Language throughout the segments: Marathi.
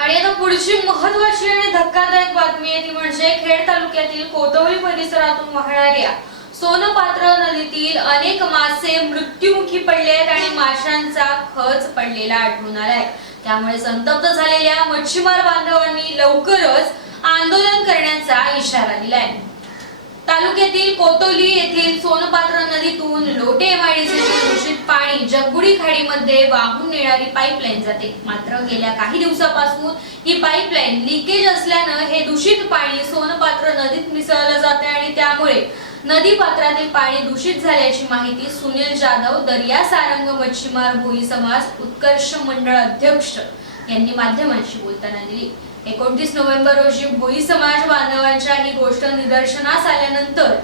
आणि आता पुढची महत्वाची आणि धक्कादायक बातमी आहे ती म्हणजे खेड तालुक्यातील कोतवळी परिसरातून वाहणाऱ्या सोनपात्र नदीतील अनेक मासे मृत्युमुखी पडले आहेत आणि माशांचा खच पडलेला आढळून आलाय. त्यामुळे संतप्त झालेल्या मच्छीमार बांधवांनी लवकरच आंदोलन करण्याचा इशारा दिलाय. तालुक्यातील कोतोली येथील सोनपात्र नदीतून लोटे एमआयडीसीचे पाणी जगबुडी खाडीमध्ये वाहून नेणारी पाईपलाईन जाते. मात्र गेल्या काही दिवसापासून ही पाईपलाईन लिकेज असल्यानं हे दूषित पाणी सोनपात्र नदीत मिसळलं जाते आणि त्यामुळे नदी पात्रातील पाणी दूषित झाल्याची माहिती सुनील जाधव दर्या सारंग मच्छीमार भोई समाज उत्कर्ष मंडळ अध्यक्ष यांनी माध्यमांशी बोलताना दिली. एकोणतीस नोव्हेंबर रोजी भोई समाज बांधवांच्या ही गोष्ट निदर्शनास आल्यानंतर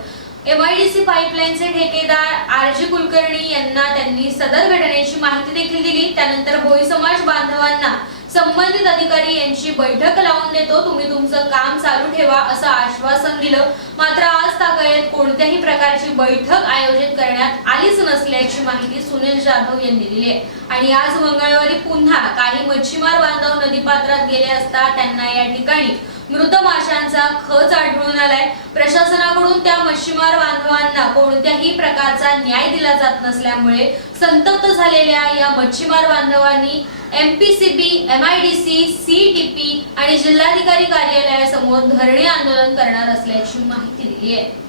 एमआयडीसी पाईपलाईनचे ठेकेदार आर जी कुलकर्णी यांना त्यांनी सदर घटनेची माहिती देखील दिली. त्यानंतर भोई समाज बांधवांना संबंधित अधिकारी यांची बैठक लावून देतो. तुम्ही तुमचं काम चालू ठेवा असं आश्वासन दिलं. मात्र आज तागायत कोणत्याही प्रकारची बैठक आयोजित करण्यात आलीच नसल्याची माहिती सुनील जाधव यांनी दिली आहे. आणि आज मंगळवारी पुन्हा काही मच्छीमार बांधव नदीपात्रात गेले असता त्यांना या ठिकाणी मृत माशांचा खच आढळून आलाय. प्रशासनाकडून त्या मच्छीमार बांधवांना कोणत्याही प्रकारचा न्याय दिला जात नसल्यामुळे संतप्त झालेल्या या मच्छीमार बांधवांनी एमपीसीबी एमआयडीसी सीटीपी आणि जिल्हाधिकारी कार्यालयासमोर धरणे आंदोलन करणार असल्याची माहिती दिली आहे